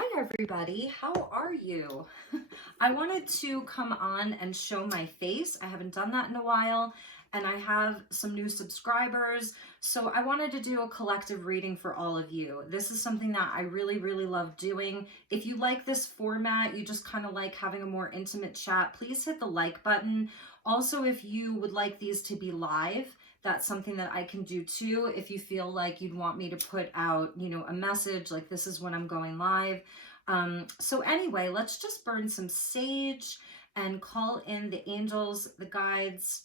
Hi everybody, how are you? I wanted to come on and show my face. I haven't done that in a while, and I have some new subscribers, so I wanted to do a collective reading for all of you. This is something that I really love doing. If you like this format, you just kind of like having a more intimate chat, please hit the like button. Also, if you would like these to be live, that's something that I can do too. If you feel like you'd want me to put out, a message like this is when I'm going live. So anyway, let's just burn some sage and call in the angels, the guides.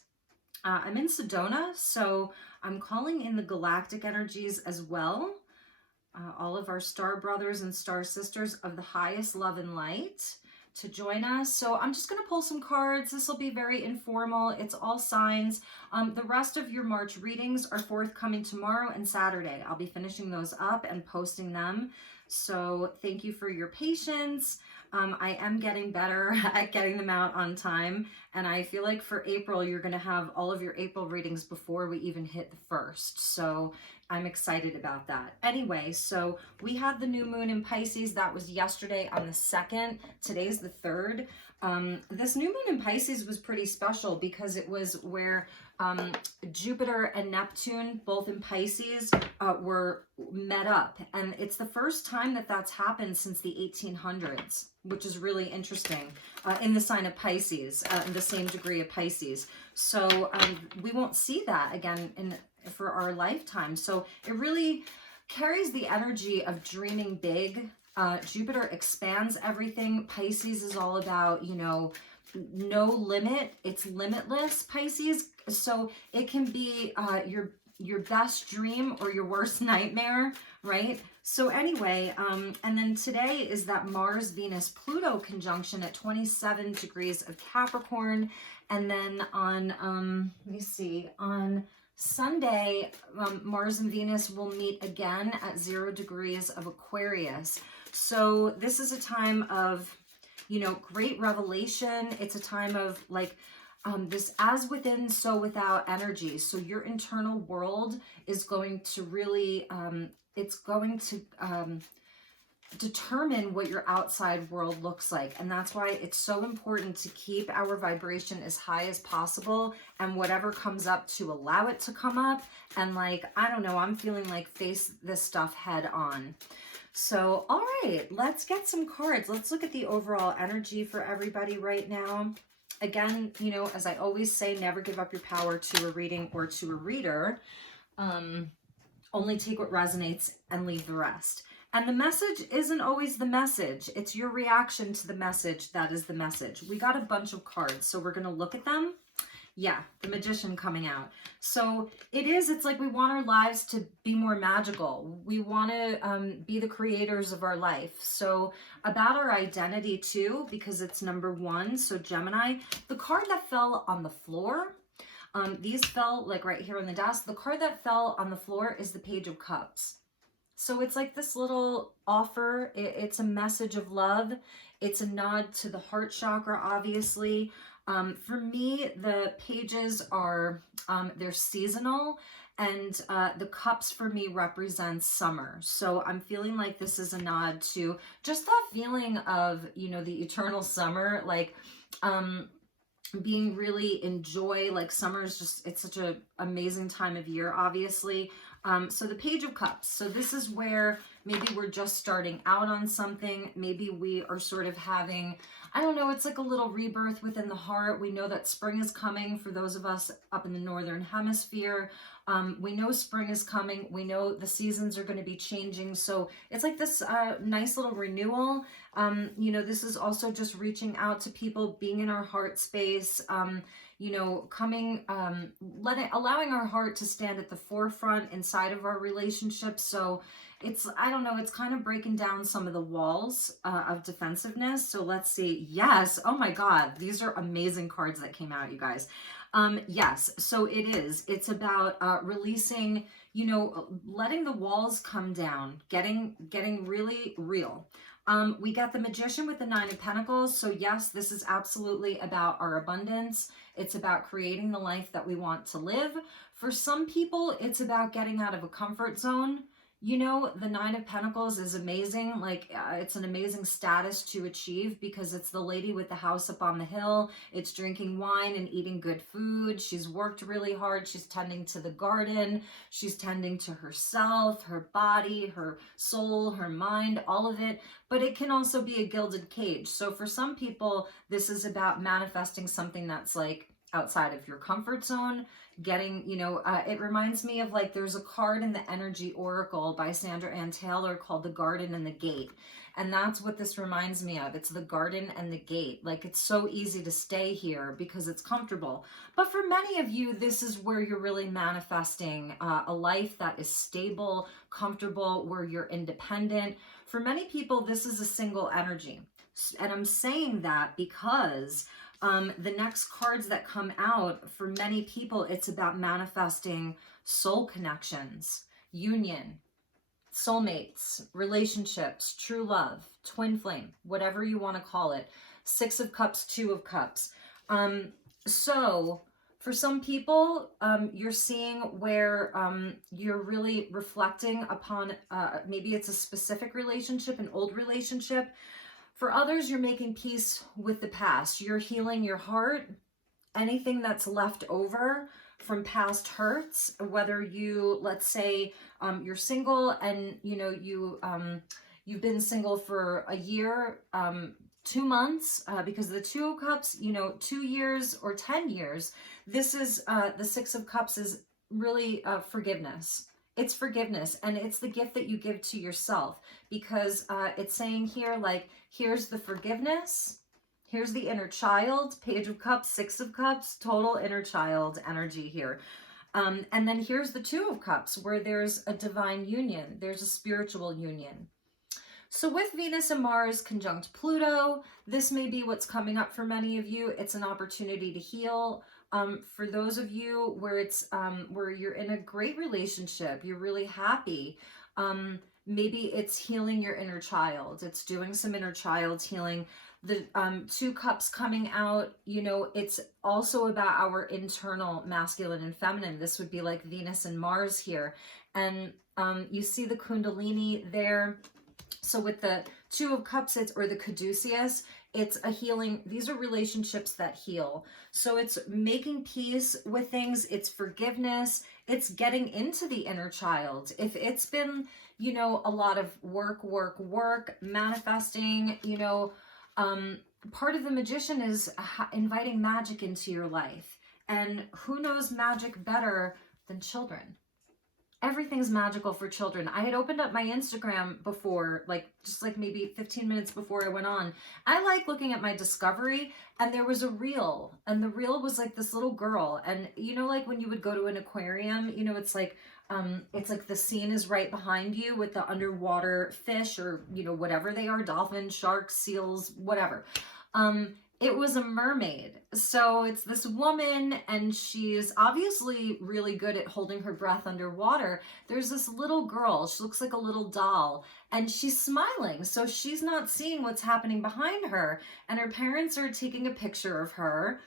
I'm in Sedona, so I'm calling in the galactic energies as well. All of our star brothers and star sisters of the highest love and light to join us. So I'm just going to pull some cards. This will be very informal. It's all signs. The rest of your March readings are forthcoming tomorrow and Saturday. I'll be finishing those up and posting them. So thank you for your patience. I am getting better at getting them out on time. And I feel like for April, you're going to have all of your April readings before we even hit the 1st. So I'm excited about that. Anyway, so we had the new moon in Pisces. That was yesterday on the 2nd. Today's the 3rd. This new moon in Pisces was pretty special because it was where Jupiter and Neptune, both in Pisces, were met up. And it's the first time that that's happened since the 1800s, which is really interesting, in the sign of Pisces, in the same degree of Pisces. So we won't see that again for our lifetime. So it really carries the energy of dreaming big. Jupiter expands everything. Pisces is all about, no limit. It's limitless, Pisces. So it can be your best dream or your worst nightmare, right? So anyway, and then today is that Mars, Venus, Pluto conjunction at 27 degrees of Capricorn. And then on, let me see, on Sunday, Mars and Venus will meet again at 0 degrees of Aquarius. So this is a time of, great revelation. It's a time of like this as within, so without energy. So your internal world is going to really, it's going to determine what your outside world looks like. And that's why it's so important to keep our vibration as high as possible, and whatever comes up to allow it to come up. And like, I don't know, I'm feeling like face this stuff head on. So, all right, let's get some cards. Let's look at the overall energy for everybody right now. Again, as I always say, never give up your power to a reading or to a reader. Only take what resonates and leave the rest. And the message isn't always the message. It's your reaction to the message that is the message. We got a bunch of cards, so we're going to look at them. Yeah, the Magician coming out. So it's like we want our lives to be more magical. We want to be the creators of our life. So about our identity too, because it's number 1. So Gemini, the card that fell on the floor, these fell like right here on the desk. The card that fell on the floor is the Page of Cups. So it's like this little offer. It's a message of love. It's a nod to the heart chakra, obviously. For me, the pages are, they're seasonal, and the cups for me represent summer. So I'm feeling like this is a nod to just that feeling of, the eternal summer, like, being really in joy. Like summer is just, it's such an amazing time of year, obviously. So the Page of Cups. So this is where maybe we're just starting out on something. Maybe we are sort of having, I don't know, it's like a little rebirth within the heart. We know that spring is coming for those of us up in the Northern Hemisphere. We know spring is coming. We know the seasons are going to be changing. So it's like this nice little renewal. This is also just reaching out to people, being in our heart space, coming, allowing our heart to stand at the forefront inside of our relationships. So it's, I don't know, it's kind of breaking down some of the walls of defensiveness. So let's see. Yes. Oh my God. These are amazing cards that came out, you guys. Yes. So it's about releasing, letting the walls come down, getting really real. We got the Magician with the 9 of Pentacles. So yes, this is absolutely about our abundance. It's about creating the life that we want to live. For some people, it's about getting out of a comfort zone. You know, the Nine of Pentacles is amazing. Like, it's an amazing status to achieve because it's the lady with the house up on the hill. It's drinking wine and eating good food. She's worked really hard. She's tending to the garden. She's tending to herself, her body, her soul, her mind, all of it. But it can also be a gilded cage. So for some people, this is about manifesting something that's like outside of your comfort zone, getting, you know, it reminds me of like, there's a card in the Energy Oracle by Sandra Ann Taylor called The Garden and the Gate. And that's what this reminds me of. It's the garden and the gate. Like, it's so easy to stay here because it's comfortable. But for many of you, this is where you're really manifesting a life that is stable, comfortable, where you're independent. For many people, this is a single energy. And I'm saying that because the next cards that come out, for many people, it's about manifesting soul connections, union, soulmates, relationships, true love, twin flame, whatever you want to call it. Six of Cups, Two of Cups. So for some people, you're seeing where you're really reflecting upon, maybe it's a specific relationship, an old relationship. For others, you're making peace with the past. You're healing your heart, anything that's left over from past hurts, whether you, let's say, you're single and, you know, you've been single for a year, 2 months, because the Two of Cups, you know, 2 years or 10 years. This is, the Six of Cups is really forgiveness. It's forgiveness, and it's the gift that you give to yourself, because it's saying here, like, here's the forgiveness, here's the inner child, Page of Cups, Six of Cups, total inner child energy here. And then here's the Two of Cups, where there's a divine union, there's a spiritual union. So with Venus and Mars conjunct Pluto, this may be what's coming up for many of you. It's an opportunity to heal. For those of you where it's where you're in a great relationship, you're really happy, maybe it's healing your inner child. It's doing some inner child healing. The Two Cups coming out, you know, it's also about our internal masculine and feminine. This would be like Venus and Mars here. And you see the Kundalini there. So with the Two of Cups, it's, or the Caduceus, it's a healing. These are relationships that heal. So it's making peace with things. It's forgiveness. It's getting into the inner child. If it's been, you know, a lot of work, manifesting, you know, part of the magician is inviting magic into your life. And who knows magic better than children? Everything's magical for children. I had opened up my Instagram before, like, just like maybe 15 minutes before I went on. I like looking at my discovery, and there was a reel, and the reel was like this little girl. And you know, like when you would go to an aquarium, you know, it's like the scene is right behind you with the underwater fish, or, you know, whatever they are, dolphins, sharks, seals, whatever. It was a mermaid. So it's this woman, and she's obviously really good at holding her breath underwater. There's this little girl. She looks like a little doll, and she's smiling. So she's not seeing what's happening behind her. And her parents are taking a picture of her.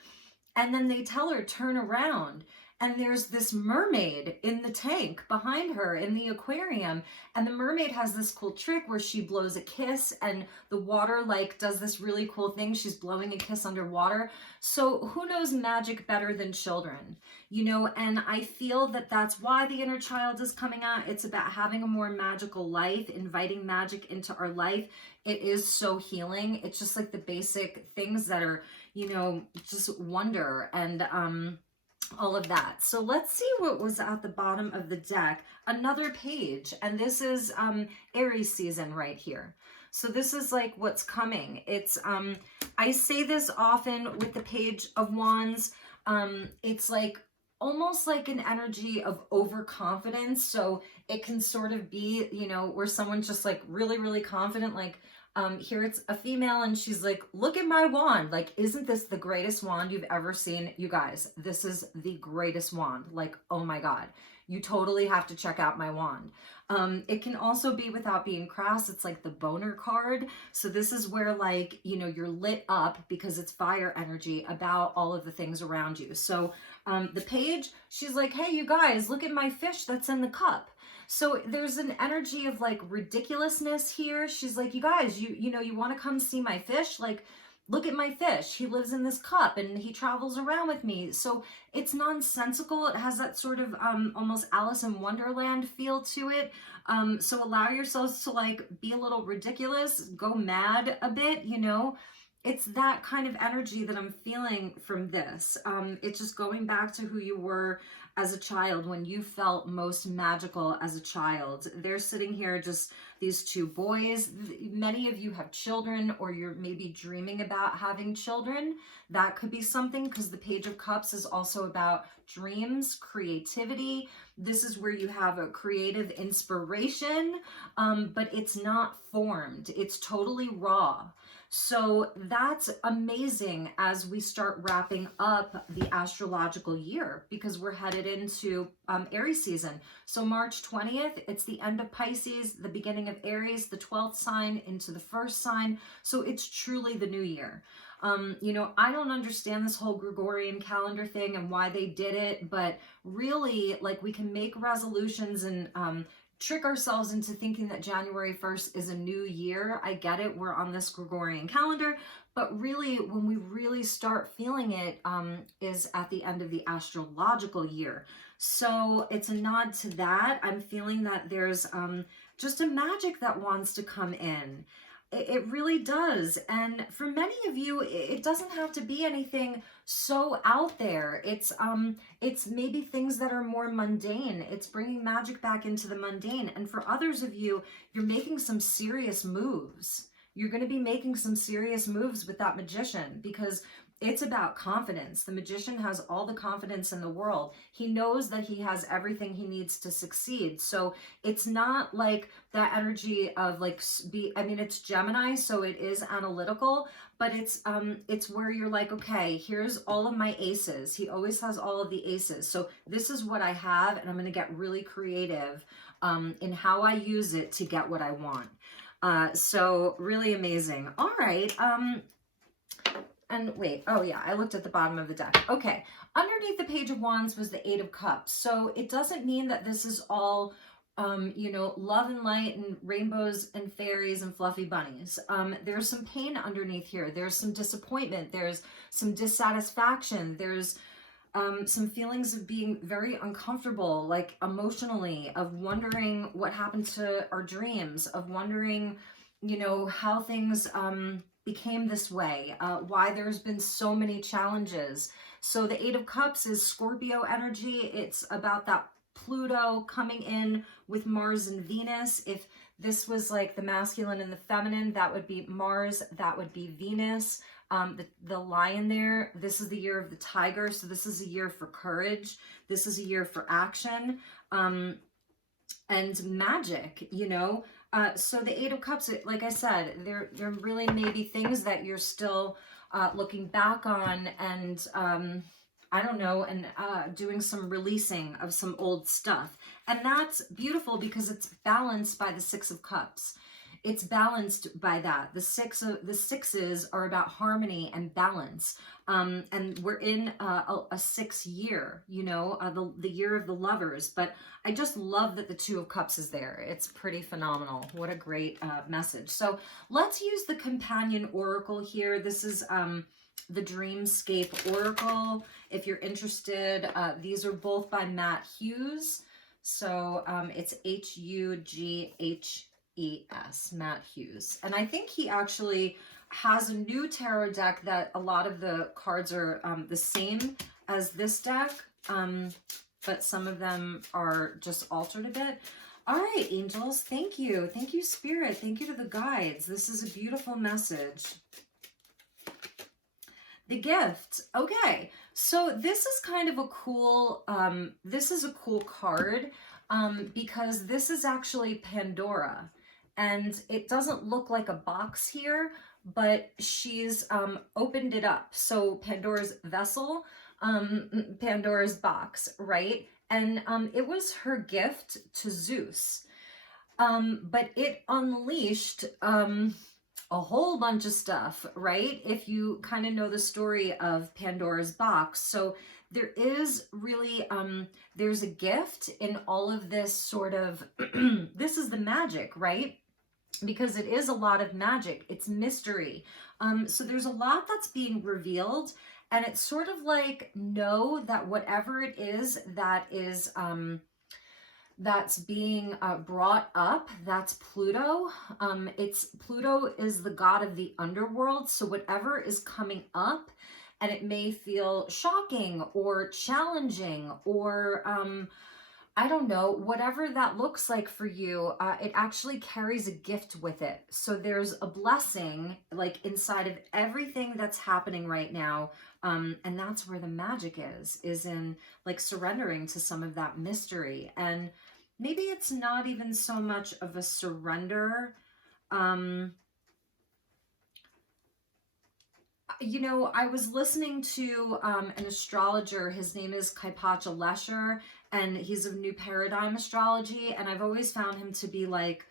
And then they tell her, turn around. And there's this mermaid in the tank behind her in the aquarium. And the mermaid has this cool trick where she blows a kiss, and the water like does this really cool thing. She's blowing a kiss underwater. So who knows magic better than children? You know, and I feel that that's why the inner child is coming out. It's about having a more magical life, inviting magic into our life. It is so healing. It's just like the basic things that are, you know, just wonder and, all of that. So let's see what was at the bottom of the deck. Another page, and this is Aries season right here. So this is like what's coming. It's I say this often with the Page of Wands. It's like almost like an energy of overconfidence. So it can sort of be, you know, where someone's just like really confident, like here it's a female, and she's like, look at my wand. Like, isn't this the greatest wand you've ever seen? You guys, this is the greatest wand. Like, oh my God, you totally have to check out my wand. It can also be, without being crass, it's like the boner card. So this is where, like, you know, you're lit up because it's fire energy about all of the things around you. So the page, she's like, hey, you guys, look at my fish that's in the cup. So there's an energy of like ridiculousness here. She's like, you guys, you know, you want to come see my fish? Like, look at my fish. He lives in this cup and he travels around with me. So it's nonsensical. It has that sort of almost Alice in Wonderland feel to it. So allow yourselves to like be a little ridiculous, go mad a bit, you know. It's that kind of energy that I'm feeling from this. It's just going back to who you were as a child, when you felt most magical as a child. They're sitting here, just these two boys. Many of you have children, or you're maybe dreaming about having children. That could be something, because the Page of Cups is also about dreams, creativity. This is where you have a creative inspiration, but it's not formed. It's totally raw. So that's amazing as we start wrapping up the astrological year, because we're headed into Aries season. So March 20th, it's the end of Pisces, the beginning of Aries, the 12th sign into the first sign. So it's truly the new year. You know, I don't understand this whole Gregorian calendar thing and why they did it, but really, like, we can make resolutions and trick ourselves into thinking that January 1st is a new year. I get it, we're on this Gregorian calendar, but really when we really start feeling it is at the end of the astrological year. So it's a nod to that. I'm feeling that there's just a magic that wants to come in. It really does. And for many of you, it doesn't have to be anything so out there. It's maybe things that are more mundane. It's bringing magic back into the mundane. And for others of you, you're making some serious moves. You're going to be making some serious moves with that Magician, because it's about confidence. The Magician has all the confidence in the world. He knows that he has everything he needs to succeed. So it's not like that energy of like, I mean, it's Gemini, so it is analytical, but it's where you're like, okay, here's all of my aces. He always has all of the aces. So this is what I have, and I'm going to get really creative in how I use it to get what I want. So really amazing. All right. And wait, oh yeah, I looked at the bottom of the deck. Okay, underneath the Page of Wands was the Eight of Cups. So it doesn't mean that this is all, you know, love and light and rainbows and fairies and fluffy bunnies. There's some pain underneath here. There's some disappointment. There's some dissatisfaction. There's some feelings of being very uncomfortable, like emotionally, of wondering what happened to our dreams, of wondering, you know, how things became this way, why there's been so many challenges. So the Eight of Cups is Scorpio energy. It's about that Pluto coming in with Mars and Venus. If this was like the masculine and the feminine, that would be Mars, that would be Venus. The lion there, this is the year of the tiger. So this is a year for courage. This is a year for action and magic, you know. So the Eight of Cups, like I said, there really may be things that you're still looking back on and, I don't know, and doing some releasing of some old stuff. And that's beautiful because it's balanced by the Six of Cups. It's balanced by that. The sixes are about harmony and balance. And we're in a 6 year, you know, the year of the lovers. But I just love that the Two of Cups is there. It's pretty phenomenal. What a great message. So let's use the Companion Oracle here. This is the Dreamscape Oracle. If you're interested, these are both by Matt Hughes. So it's H-U-G-H-E-S, Matt Hughes. And I think he actually has a new tarot deck that a lot of the cards are the same as this deck, but some of them are just altered a bit. All right, angels, thank you. Thank you, Spirit. Thank you to the guides. This is a beautiful message. The gift. Okay, so this is kind of a cool, this is a cool card because this is actually Pandora. And it doesn't look like a box here, but she's opened it up. So Pandora's vessel, Pandora's box, right? And it was her gift to Zeus. But it unleashed a whole bunch of stuff, right? If you kind of know the story of Pandora's box. So there is really, there's a gift in all of this sort of, this is the magic, right? Because it is a lot of magic. It's mystery. So there's a lot that's being revealed, and it's sort of like, know that whatever it is that is, that's being brought up, that's Pluto. Pluto is the god of the underworld. So whatever is coming up, and it may feel shocking or challenging or I don't know, whatever that looks like for you, it actually carries a gift with it. So there's a blessing like inside of everything that's happening right now. And that's where the magic is in like surrendering to some of that mystery. And maybe it's not even so much of a surrender. You know, I was listening to an astrologer. His name is Kaipacha Lesher, and he's of New Paradigm Astrology. And I've always found him to be like,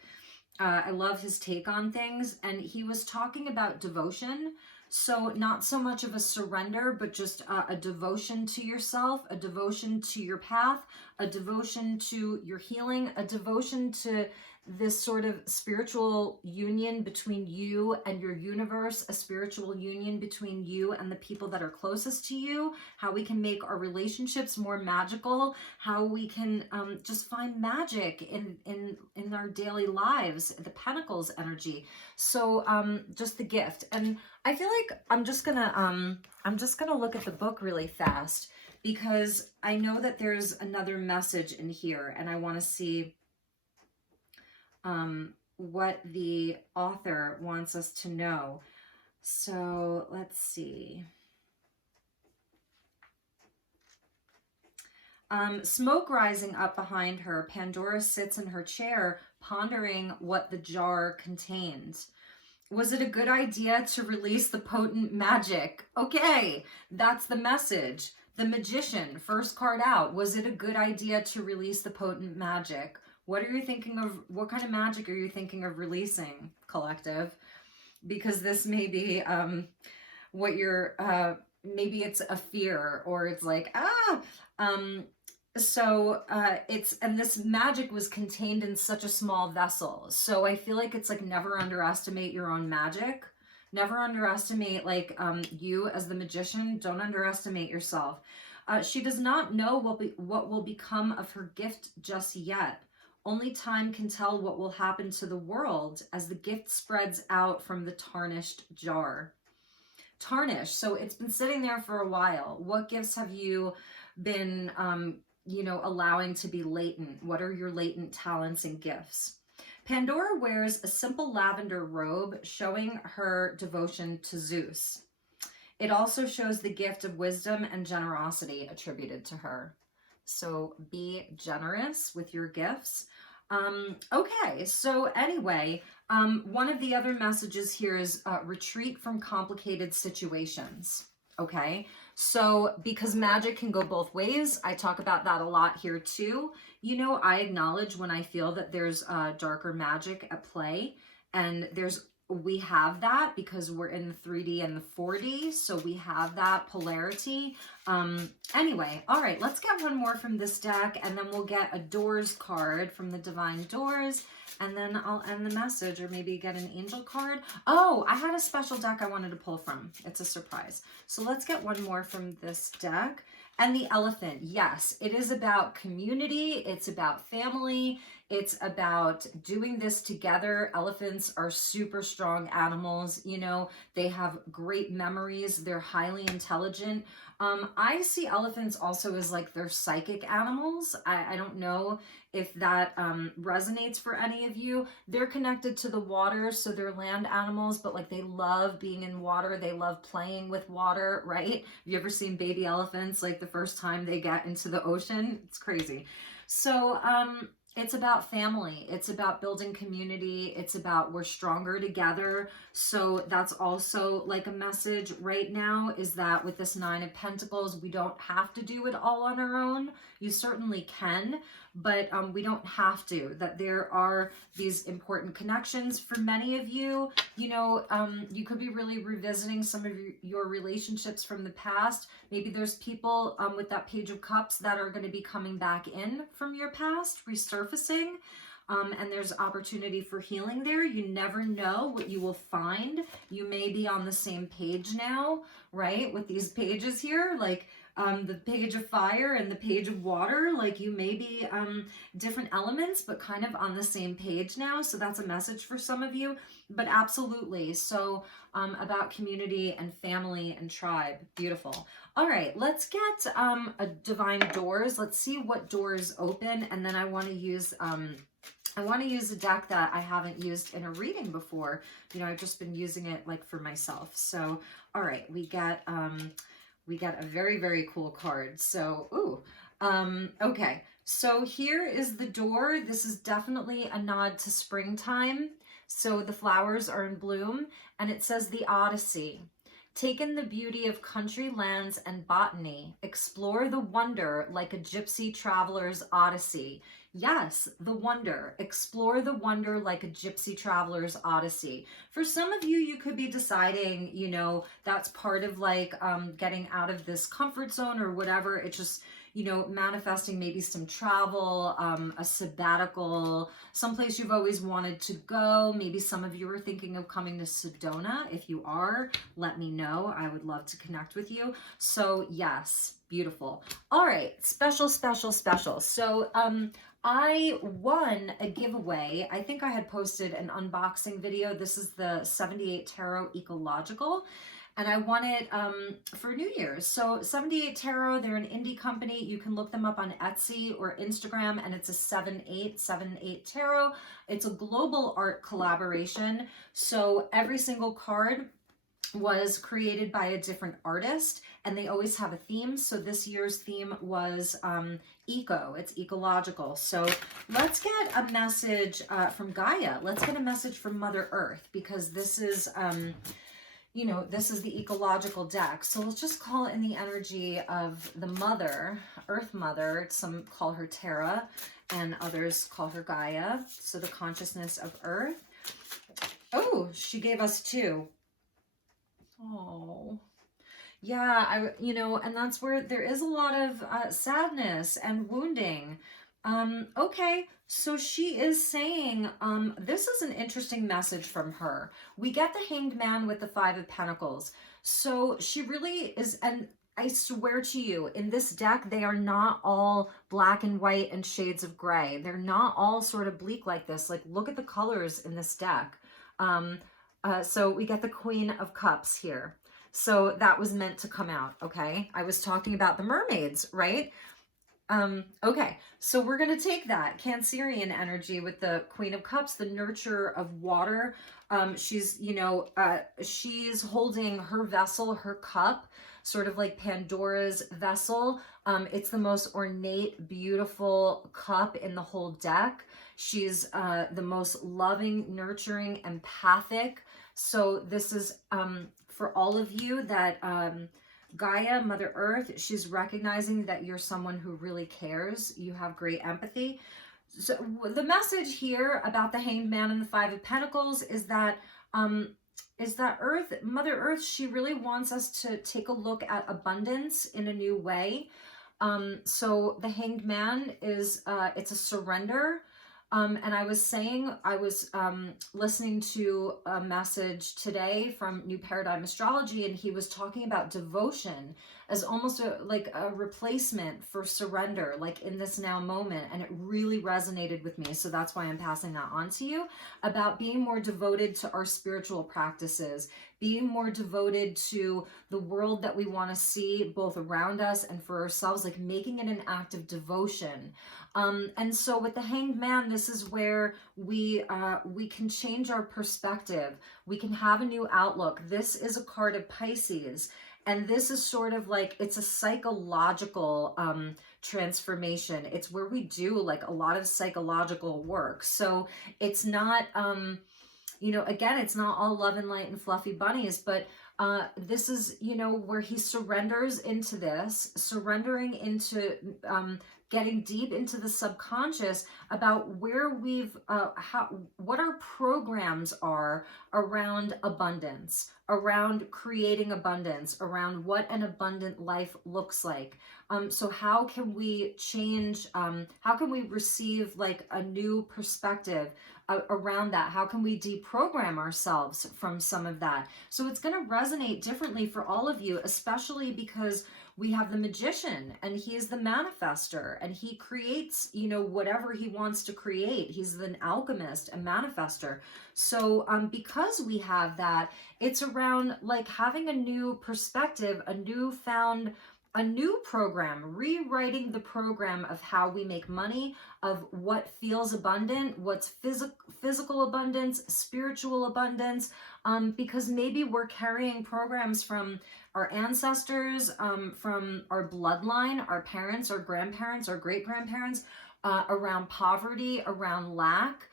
I love his take on things. And he was talking about devotion. So not so much of a surrender, but just a devotion to yourself, a devotion to your path, a devotion to your healing, a devotion to this sort of spiritual union between you and your universe, a spiritual union between you and the people that are closest to you, how we can make our relationships more magical, how we can just find magic in our daily lives, the Pentacles energy. So just the gift. And I feel like I'm just gonna look at the book really fast, because I know that there's another message in here, and I want to see what the author wants us to know. So let's see. Smoke rising up behind her, Pandora sits in her chair, pondering what the jar contained. Was it a good idea to release the potent magic? Okay, that's the message. The Magician, first card out. Was it a good idea to release the potent magic? What are you thinking of? What kind of magic are you thinking of releasing, collective? Because this may be what you're, maybe it's a fear, or it's like, and this magic was contained in such a small vessel. So I feel like it's like, never underestimate your own magic. Never underestimate like you as the Magician. Don't underestimate yourself. She does not know what will become of her gift just yet. Only time can tell what will happen to the world as the gift spreads out from the tarnished jar. Tarnished, so it's been sitting there for a while. What gifts have you been, you know, allowing to be latent? What are your latent talents and gifts? Pandora wears a simple lavender robe, showing her devotion to Zeus. It also shows the gift of wisdom and generosity attributed to her. So be generous with your gifts. Okay, so anyway, one of the other messages here is retreat from complicated situations. Okay, so because magic can go both ways, I talk about that a lot here too. You know, I acknowledge when I feel that there's darker magic at play, and we have that because we're in the 3D and the 4D, so we have that polarity. Anyway, all right, let's get one more from this deck, and then we'll get a Doors card from the Divine Doors, and then I'll end the message, or maybe get an Angel card. Oh, I had a special deck I wanted to pull from. It's a surprise. So let's get one more from this deck. And the Elephant, yes, it is about community, it's about family, it's about doing this together. Elephants are super strong animals, you know, they have great memories, they're highly intelligent. I see elephants also as like they're psychic animals. I don't know if that resonates for any of you. They're connected to the water, so they're land animals, but like they love being in water. They love playing with water, right? Have you ever seen baby elephants like the first time they get into the ocean? It's crazy. So it's about family. It's about building community. It's about we're stronger together. So that's also like a message right now, is that with this Nine of Pentacles, we don't have to do it all on our own. You certainly can, but we don't have to, that there are these important connections. For many of you, you know, you could be really revisiting some of your relationships from the past. Maybe there's people with that Page of Cups that are going to be coming back in from your past, resurfacing. And there's opportunity for healing there. You never know what you will find. You may be on the same page now, right? With these pages here, like the Page of Fire and the Page of Water, like you may be different elements, but kind of on the same page now. So that's a message for some of you, but absolutely. So about community and family and tribe. Beautiful. All right, let's get a divine doors. Let's see what doors open. And then I want to use a deck that I haven't used in a reading before. You know, I've just been using it like for myself. So, all right, we got a very, very cool card. So, okay. So here is the door. This is definitely a nod to springtime. So the flowers are in bloom, and it says the Odyssey. Take in the beauty of country lands and botany. Explore the wonder like a gypsy traveler's odyssey. Yes, the wonder. Explore the wonder like a gypsy traveler's odyssey. For some of you, you could be deciding, you know, that's part of like getting out of this comfort zone or whatever. It's just, you know, manifesting maybe some travel, a sabbatical, someplace you've always wanted to go. Maybe some of you are thinking of coming to Sedona. If you are, let me know. I would love to connect with you. So yes, beautiful. All right, special. So I won a giveaway. I think I had posted an unboxing video. This is the 78 Tarot Ecological. And I won it for New Year's. So 78 Tarot, they're an indie company. You can look them up on Etsy or Instagram, and it's a 7878 Tarot. It's a global art collaboration. So every single card was created by a different artist, and they always have a theme. So this year's theme was eco. It's ecological. So let's get a message from Gaia. Let's get a message from Mother Earth, because this is... you know, this is the ecological deck. So let's just call it in the energy of the mother, Earth Mother. Some call her Terra and others call her Gaia. So the consciousness of Earth. Oh, she gave us two. Oh, yeah, you know, and that's where there is a lot of sadness and wounding. Okay, so she is saying, this is an interesting message from her. We get the Hanged Man with the Five of Pentacles. So she really is, and I swear to you, in this deck, they are not all black and white and shades of gray. They're not all sort of bleak like this. Like, look at the colors in this deck. So we get the Queen of Cups here. So that was meant to come out, okay? I was talking about the mermaids, right? Okay, so we're going to take that Cancerian energy with the Queen of Cups, the nurture of water. She's, you know, she's holding her vessel, her cup, sort of like Pandora's vessel. It's the most ornate, beautiful cup in the whole deck. She's the most loving, nurturing, empathic. So this is for all of you that... Gaia, Mother Earth, she's recognizing that you're someone who really cares. You have great empathy. So the message here about the Hanged Man and the Five of Pentacles is that Earth, Mother Earth, she really wants us to take a look at abundance in a new way. So the Hanged Man is, it's a surrender. And I was saying, I was listening to a message today from New Paradigm Astrology, and he was talking about devotion as almost like a replacement for surrender, like in this now moment. And it really resonated with me. So that's why I'm passing that on to you, about being more devoted to our spiritual practices, being more devoted to the world that we want to see both around us and for ourselves, like making it an act of devotion. And so with the Hanged Man, this is where we can change our perspective. We can have a new outlook. This is a card of Pisces. And this is sort of like, it's a psychological transformation. It's where we do like a lot of psychological work. So it's not, you know, again, it's not all love and light and fluffy bunnies, but this is, you know, where he surrenders into this, surrendering into getting deep into the subconscious about where we've, what our programs are around abundance, around creating abundance, around what an abundant life looks like. So how can we change, how can we receive like a new perspective around that? How can we deprogram ourselves from some of that? So it's going to resonate differently for all of you, especially because we have the magician, and he is the manifester, and he creates, you know, whatever he wants to create. He's an alchemist, a manifester. So because we have that, it's around like having a new perspective, a new program, rewriting the program of how we make money, of what feels abundant, what's physical abundance, spiritual abundance, because maybe we're carrying programs from our ancestors, from our bloodline, our parents, our grandparents, our great-grandparents, around poverty, around lack.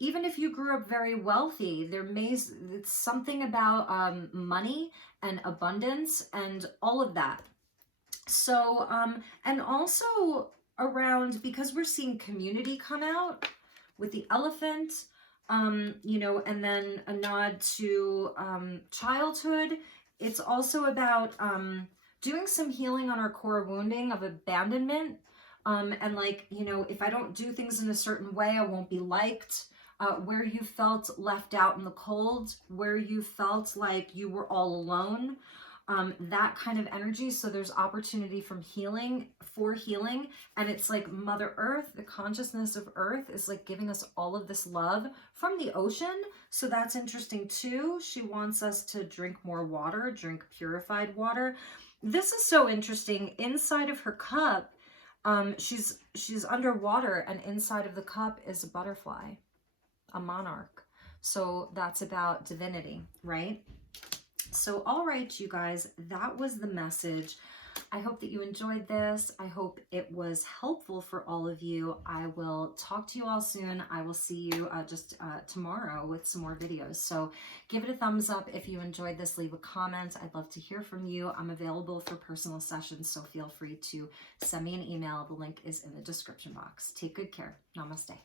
Even if you grew up very wealthy, it's something about money and abundance and all of that. So, and also around, because we're seeing community come out with the elephant, you know, and then a nod to childhood. It's also about doing some healing on our core wounding of abandonment. And like, you know, if I don't do things in a certain way, I won't be liked. Where you felt left out in the cold, where you felt like you were all alone. That kind of energy. So there's opportunity for healing, and it's like Mother Earth, the consciousness of Earth is like giving us all of this love from the ocean. So that's interesting too. She wants us to drink more water, drink purified water. This is so interesting. Inside of her cup, she's underwater, and inside of the cup is a butterfly, a monarch. So that's about divinity, right? So, all right, you guys, that was the message. I hope that you enjoyed this. I hope it was helpful for all of you. I will talk to you all soon. I will see you tomorrow with some more videos. So give it a thumbs up if you enjoyed this. Leave a comment. I'd love to hear from you. I'm available for personal sessions, so feel free to send me an email. The link is in the description box. Take good care. Namaste.